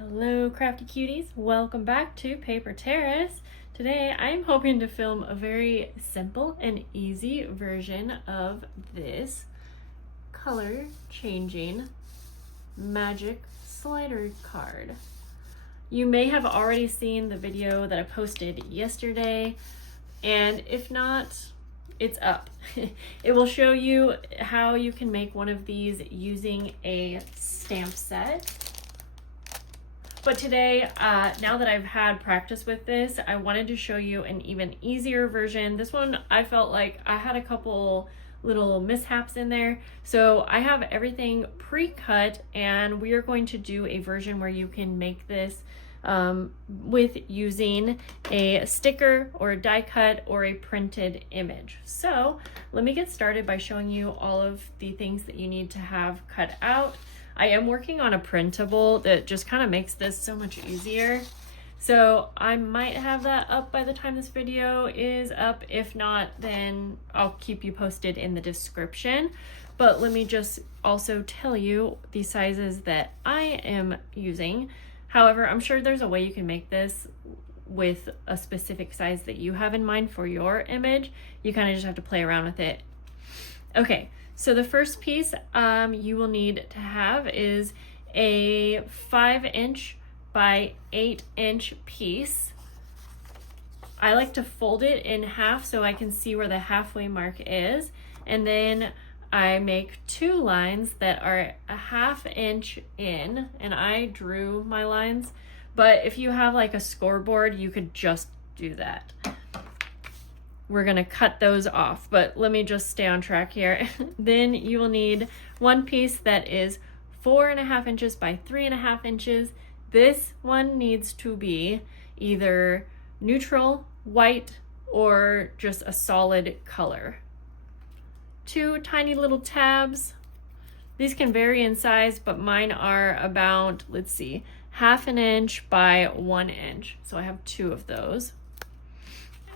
Hello crafty cuties, welcome back to Paper Terrace. Today I'm hoping to film a very simple and easy version of this color changing magic slider card. You may have already seen the video that I posted yesterday, and if not, it's up. It will show you how you can make one of these using a stamp set. But today, now that I've had practice with this, I wanted to show you an even easier version. This one, I felt like I had a couple little mishaps in there. So I have everything pre-cut, and we are going to do a version where you can make this with using a sticker or a die cut or a printed image. So let me get started by showing you all of the things that you need to have cut out. I am working on a printable that just kind of makes this so much easier. So I might have that up by the time this video is up. If not, then I'll keep you posted in the description. But let me just also tell you the sizes that I am using. However, I'm sure there's a way you can make this with a specific size that you have in mind for your image. You kind of just have to play around with it. Okay. So the first piece you will need to have is a 5" by 8" piece. I like to fold it in half so I can see where the halfway mark is. And then I make two lines that are a 1/2" in, and I drew my lines. But if you have like a scoreboard, you could just do that. We're gonna cut those off, but let me just stay on track here. Then you will need one piece that is 4.5" by 3.5". This one needs to be either neutral, white, or just a solid color. Two tiny little tabs. These can vary in size, but mine are about, let's see, 1/2" by 1". So I have two of those.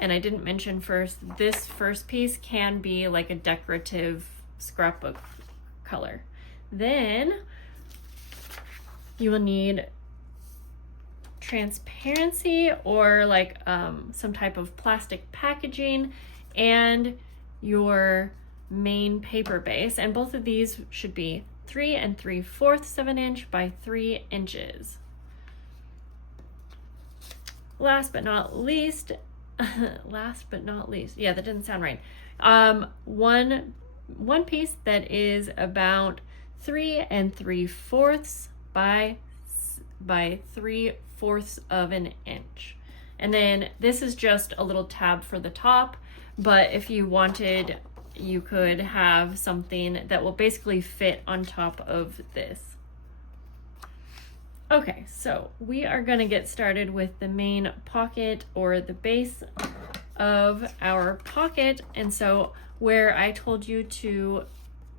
And I didn't mention first, this first piece can be like a decorative scrapbook color. Then you will need transparency or like some type of plastic packaging and your main paper base. And both of these should be 3 3/4 of an inch by 3 inches. Last but not least, yeah, that didn't sound right. One piece that is about 3 3/4 by 3/4 of an inch. And then this is just a little tab for the top, but if you wanted, you could have something that will basically fit on top of this. Okay, so we are going to get started with the main pocket or the base of our pocket. And so where I told you to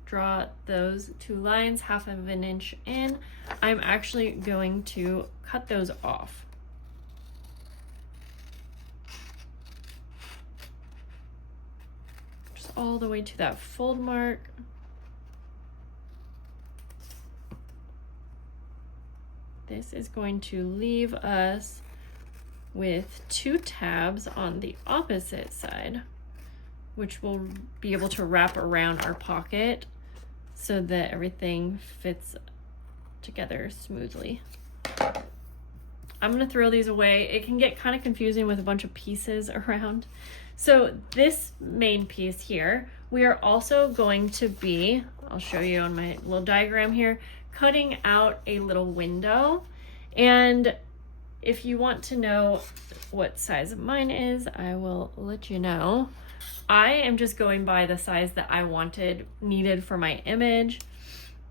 draw those two lines 1/2 inch in, I'm actually going to cut those off. Just all the way to that fold mark. This is going to leave us with two tabs on the opposite side, which will be able to wrap around our pocket so that everything fits together smoothly. I'm gonna throw these away. It can get kind of confusing with a bunch of pieces around. So this main piece here, we are also going to be, I'll show you on my little diagram here, cutting out a little window. And if you want to know what size mine is, I will let you know. I am just going by the size that I needed for my image,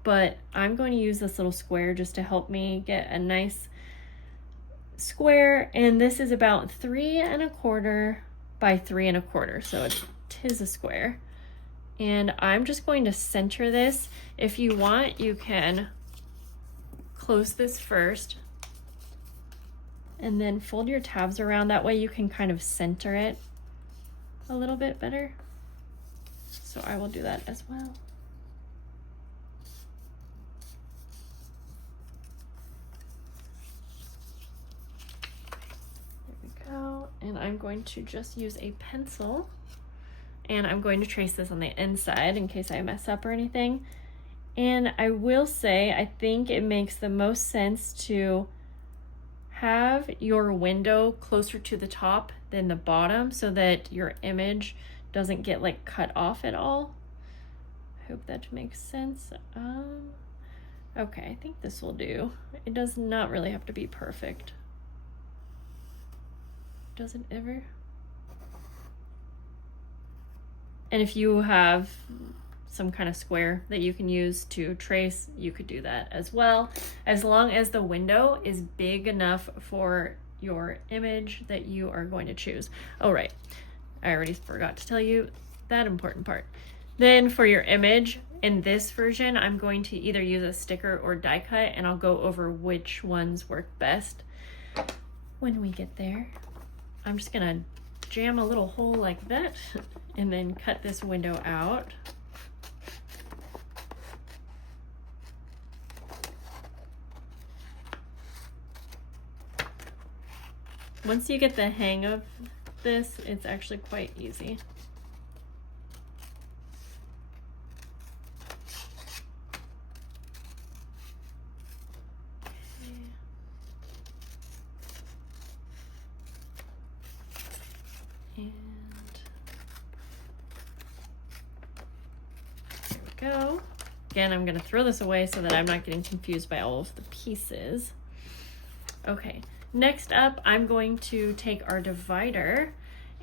but I'm going to use this little square just to help me get a nice square. And this is about 3 1/4 by 3 1/4. So it is a square. And I'm just going to center this. If you want, you can close this first and then fold your tabs around. That way you can kind of center it a little bit better. So I will do that as well. I'm going to just use a pencil, and I'm going to trace this on the inside in case I mess up or anything. And I will say, I think it makes the most sense to have your window closer to the top than the bottom so that your image doesn't get like cut off at all. I hope that makes sense. Okay, I think this will do. It does not really have to be perfect. Does it ever? And if you have some kind of square that you can use to trace, you could do that as well, as long as the window is big enough for your image that you are going to choose. Oh, right. I already forgot to tell you that important part. Then for your image, in this version, I'm going to either use a sticker or die cut, and I'll go over which ones work best when we get there. I'm just gonna jam a little hole like that and then cut this window out. Once you get the hang of this, it's actually quite easy. And there we go. Again, I'm going to throw this away so that I'm not getting confused by all of the pieces. Okay, next up, I'm going to take our divider,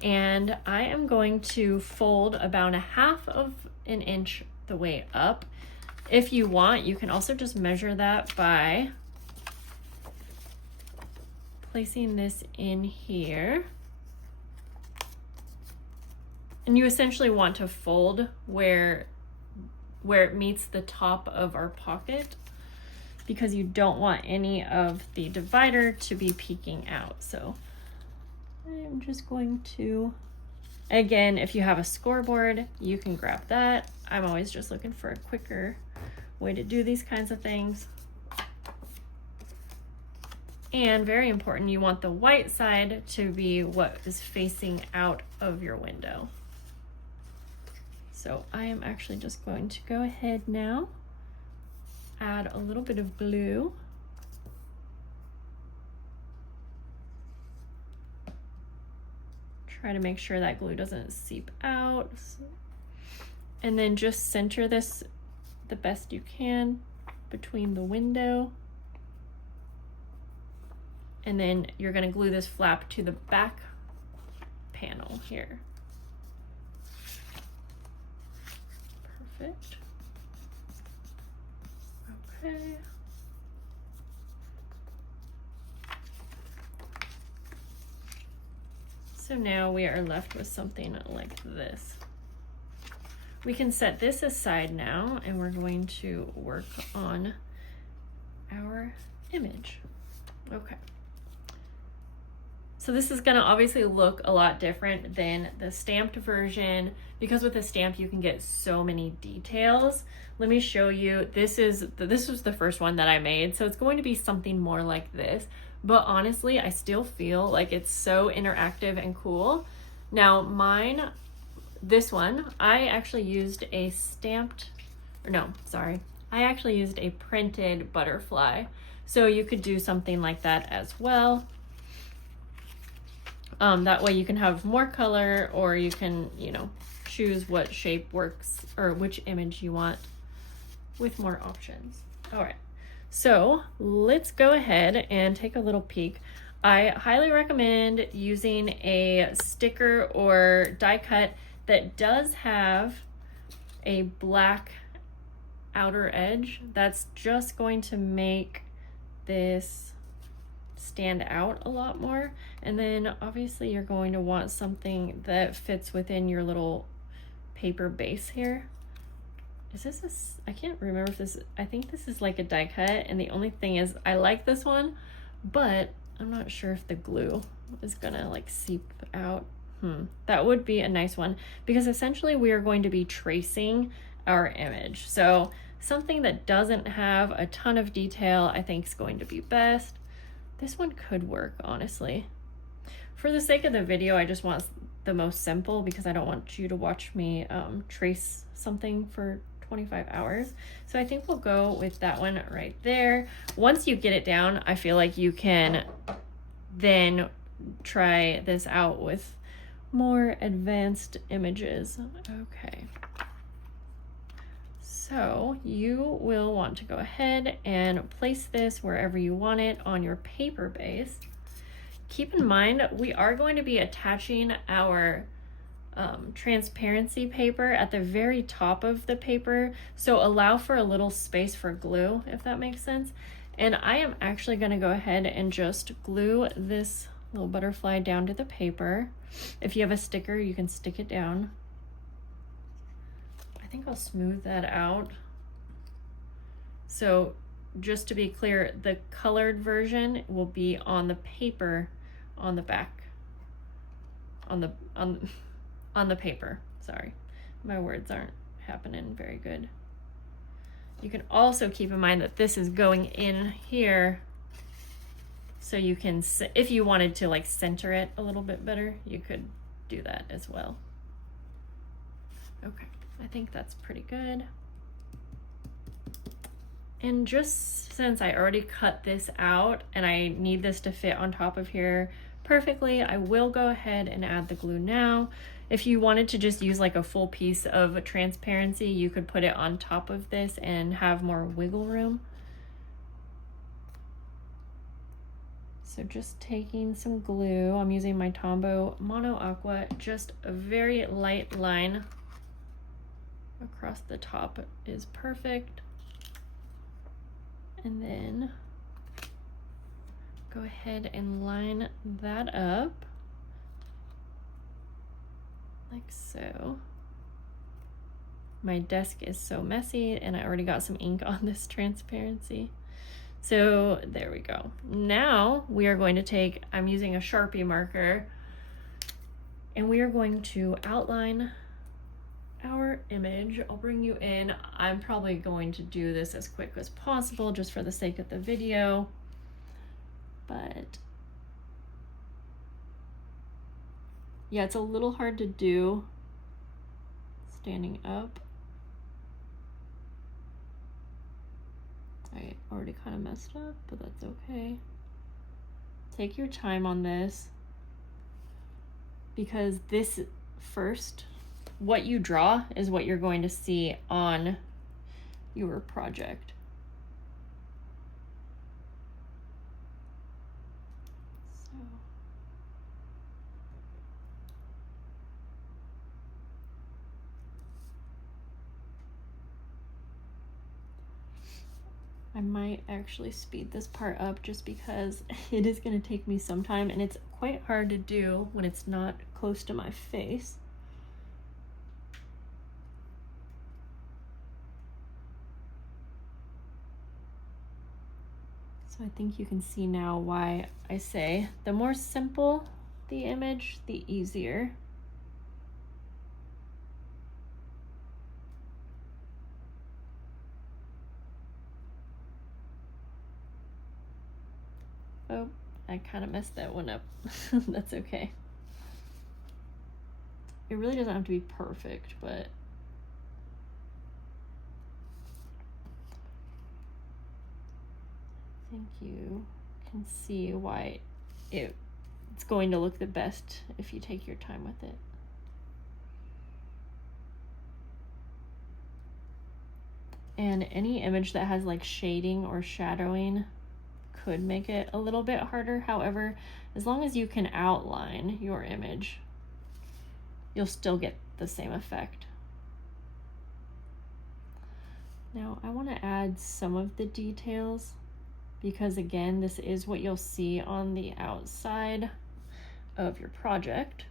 and I am going to fold about 1/2 of an inch the way up. If you want, you can also just measure that by placing this in here. And you essentially want to fold where it meets the top of our pocket, because you don't want any of the divider to be peeking out. So I'm just going to, again, if you have a scoreboard, you can grab that. I'm always just looking for a quicker way to do these kinds of things. And very important, you want the white side to be what is facing out of your window. So I am actually just going to go ahead now, add a little bit of glue. Try to make sure that glue doesn't seep out. And then just center this the best you can between the window. And then you're going to glue this flap to the back panel here. Perfect. Okay. So now we are left with something like this. We can set this aside now, and we're going to work on our image. Okay. So this is going to obviously look a lot different than the stamped version, because with a stamp you can get so many details. Let me show you. This was the first one that I made, so it's going to be something more like this. But honestly, I still feel like it's so interactive and cool. Now mine, this one, I actually used a I actually used a printed butterfly. So you could do something like that as well. That way you can have more color, or you can, choose what shape works or which image you want with more options. All right, so let's go ahead and take a little peek. I highly recommend using a sticker or die cut that does have a black outer edge. That's just going to make this stand out a lot more. And then obviously you're going to want something that fits within your little paper base here. Is this I can't remember if this, I think this is like a die cut, and the only thing is I like this one, but I'm not sure if the glue is gonna like seep out. That would be a nice one, because essentially we are going to be tracing our image. So something that doesn't have a ton of detail I think is going to be best. This one could work, honestly. For the sake of the video, I just want the most simple because I don't want you to watch me trace something for 25 hours. So I think we'll go with that one right there. Once you get it down, I feel like you can then try this out with more advanced images. Okay. So you will want to go ahead and place this wherever you want it on your paper base. Keep in mind, we are going to be attaching our transparency paper at the very top of the paper, so allow for a little space for glue, if that makes sense. And I am actually going to go ahead and just glue this little butterfly down to the paper. If you have a sticker, you can stick it down. I think I'll smooth that out. So just to be clear, the colored version will be on the paper on the back, on the paper. Sorry, my words aren't happening very good. You can also keep in mind that this is going in here, so you can, if you wanted to like center it a little bit better, you could do that as well. Okay, I think that's pretty good. And just since I already cut this out and I need this to fit on top of here perfectly, I will go ahead and add the glue now. If you wanted to just use like a full piece of transparency, you could put it on top of this and have more wiggle room. So just taking some glue, I'm using my Tombow Mono Aqua, just a very light line across the top is perfect. And then go ahead and line that up like so. My desk is so messy and I already got some ink on this transparency. So there we go. Now we are going to take, I'm using a Sharpie marker, and we are going to outline our image. I'll bring you in. I'm probably going to do this as quick as possible just for the sake of the video, but yeah, it's a little hard to do standing up. I already kind of messed up, but that's okay. Take your time on this, because this first, what you draw is what you're going to see on your project. So I might actually speed this part up just because it is going to take me some time, and it's quite hard to do when it's not close to my face. So I think you can see now why I say the more simple the image, the easier. Oh, I kind of messed that one up. That's okay. It really doesn't have to be perfect, but I think you can see why it's going to look the best if you take your time with it. And any image that has like shading or shadowing could make it a little bit harder. However, as long as you can outline your image, you'll still get the same effect. Now I want to add some of the details, because again, this is what you'll see on the outside of your project.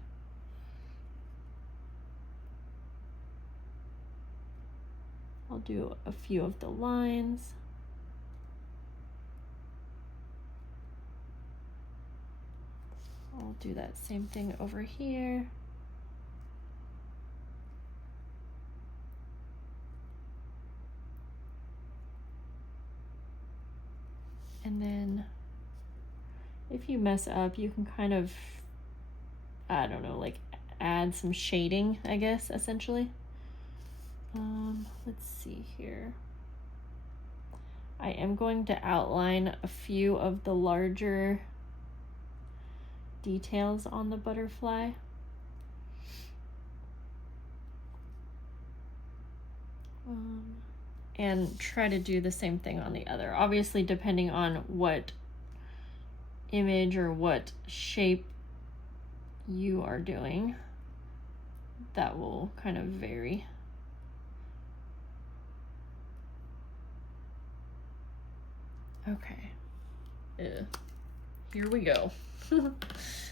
I'll do a few of the lines. I'll do that same thing over here. And then if you mess up, you can kind of I don't know, like add some shading, I guess, essentially. Let's see here. I am going to outline a few of the larger details on the butterfly. And try to do the same thing on the other. Obviously, depending on what image or what shape you are doing, that will kind of vary. Okay, here we go.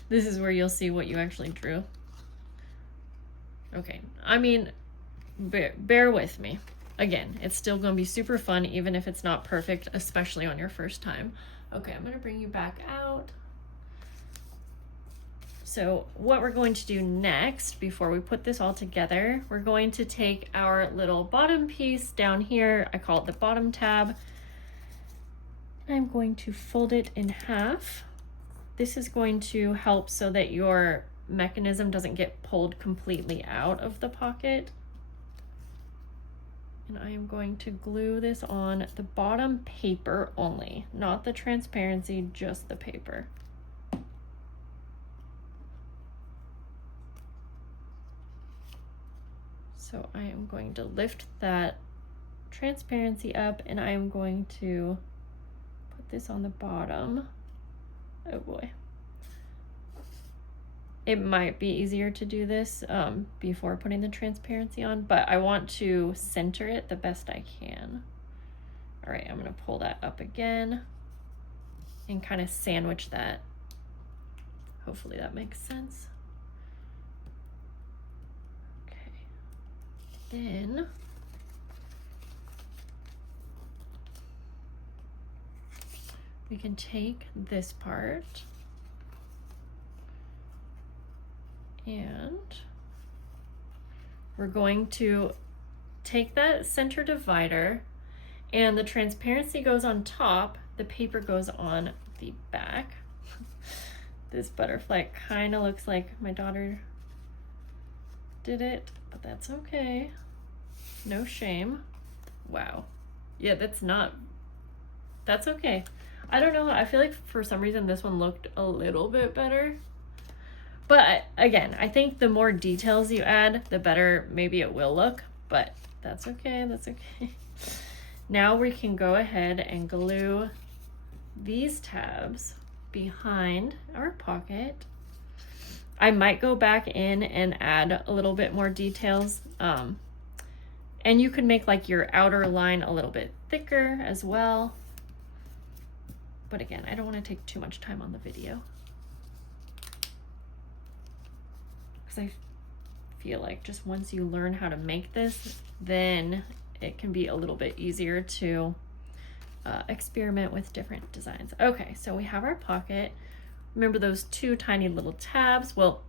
This is where you'll see what you actually drew. Okay, I mean, bear with me. Again, it's still going to be super fun, even if it's not perfect, especially on your first time. Okay, I'm going to bring you back out. So what we're going to do next, before we put this all together, we're going to take our little bottom piece down here. I call it the bottom tab. I'm going to fold it in half. This is going to help so that your mechanism doesn't get pulled completely out of the pocket. And I am going to glue this on the bottom paper only, not the transparency, just the paper. So I am going to lift that transparency up, and I am going to put this on the bottom. Oh boy. It might be easier to do this before putting the transparency on, but I want to center it the best I can. All right, I'm gonna pull that up again and kind of sandwich that. Hopefully that makes sense. Okay, then we can take this part and we're going to take that center divider, and the transparency goes on top, the paper goes on the back. This butterfly kind of looks like my daughter did it, but that's okay. No shame. Wow. Yeah, that's okay. I don't know, I feel like for some reason this one looked a little bit better. But again, I think the more details you add, the better maybe it will look, but that's okay, that's okay. Now we can go ahead and glue these tabs behind our pocket. I might go back in and add a little bit more details. And you can make like your outer line a little bit thicker as well. But again, I don't want to take too much time on the video, because I feel like just once you learn how to make this, then it can be a little bit easier to experiment with different designs. Okay, so we have our pocket. Remember those two tiny little tabs? Well,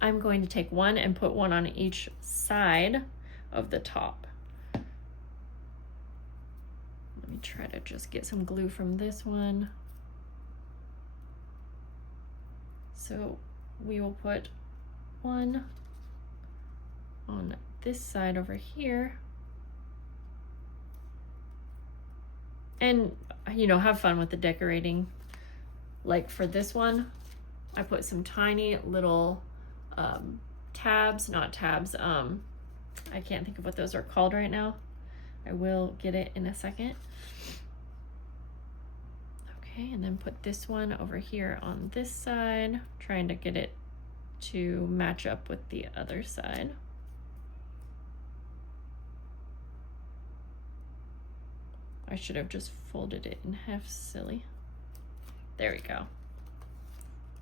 I'm going to take one and put one on each side of the top. Let me try to just get some glue from this one. So we will put one on this side over here. And, you know, have fun with the decorating. Like for this one, I put some tiny little tabs, not tabs, I can't think of what those are called right now. I will get it in a second. Okay, and then put this one over here on this side, trying to get it to match up with the other side. I should have just folded it in half, silly. There we go.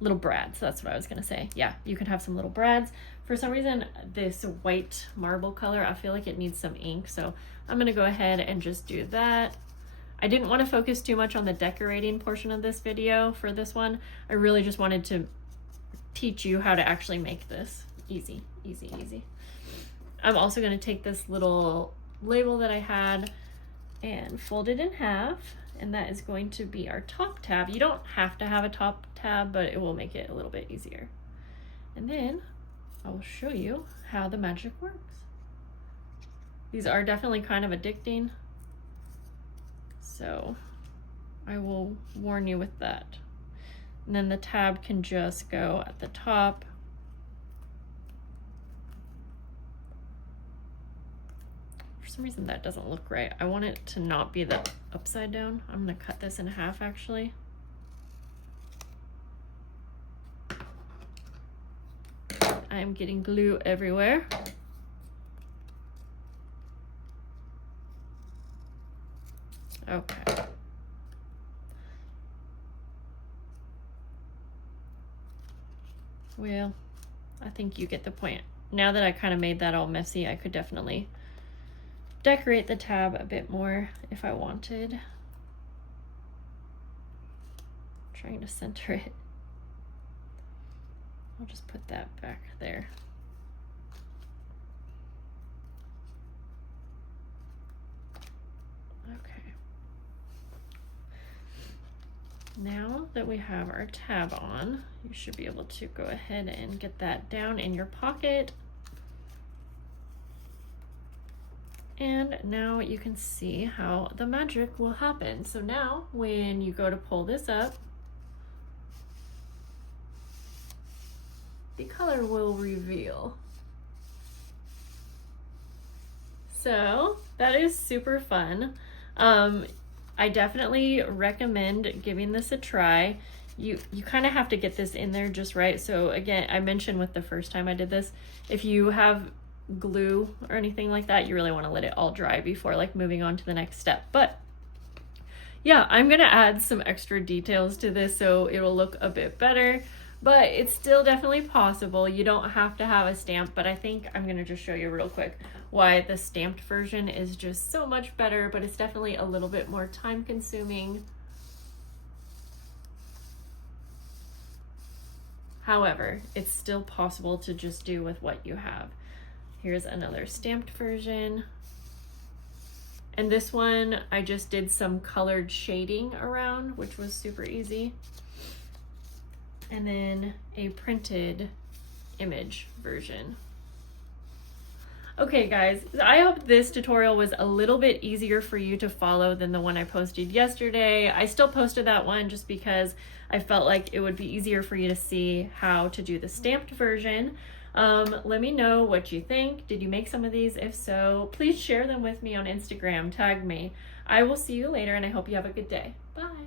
Little brads, that's what I was gonna say. Yeah, you can have some little brads. For some reason, this white marble color, I feel like it needs some ink, so I'm gonna go ahead and just do that. I didn't want to focus too much on the decorating portion of this video for this one. I really just wanted to teach you how to actually make this. Easy, easy, easy. I'm also gonna take this little label that I had and fold it in half, and that is going to be our top tab. You don't have to have a top tab, but it will make it a little bit easier. And then I will show you how the magic works. These are definitely kind of addicting, so I will warn you with that. And then the tab can just go at the top. For some reason that doesn't look right. I want it to not be the upside down. I'm gonna cut this in half actually. I am getting glue everywhere. Okay. Well, I think you get the point. Now that I kind of made that all messy, I could definitely decorate the tab a bit more if I wanted. I'm trying to center it. I'll just put that back there. Okay. Now that we have our tab on, you should be able to go ahead and get that down in your pocket. And now you can see how the magic will happen. So now when you go to pull this up, the color will reveal. So that is super fun. I definitely recommend giving this a try. You kind of have to get this in there just right. So again, I mentioned with the first time I did this, if you have glue or anything like that, you really want to let it all dry before like moving on to the next step. But yeah, I'm gonna add some extra details to this so it'll look a bit better, but it's still definitely possible. You don't have to have a stamp, but I think I'm gonna just show you real quick why the stamped version is just so much better, but it's definitely a little bit more time consuming. However, it's still possible to just do with what you have. Here's another stamped version. And this one, I just did some colored shading around, which was super easy. And then a printed image version. Okay guys, I hope this tutorial was a little bit easier for you to follow than the one I posted yesterday. I still posted that one just because I felt like it would be easier for you to see how to do the stamped version. Let me know what you think. Did you make some of these? If so, please share them with me on Instagram, tag me. I will see you later and I hope you have a good day. Bye.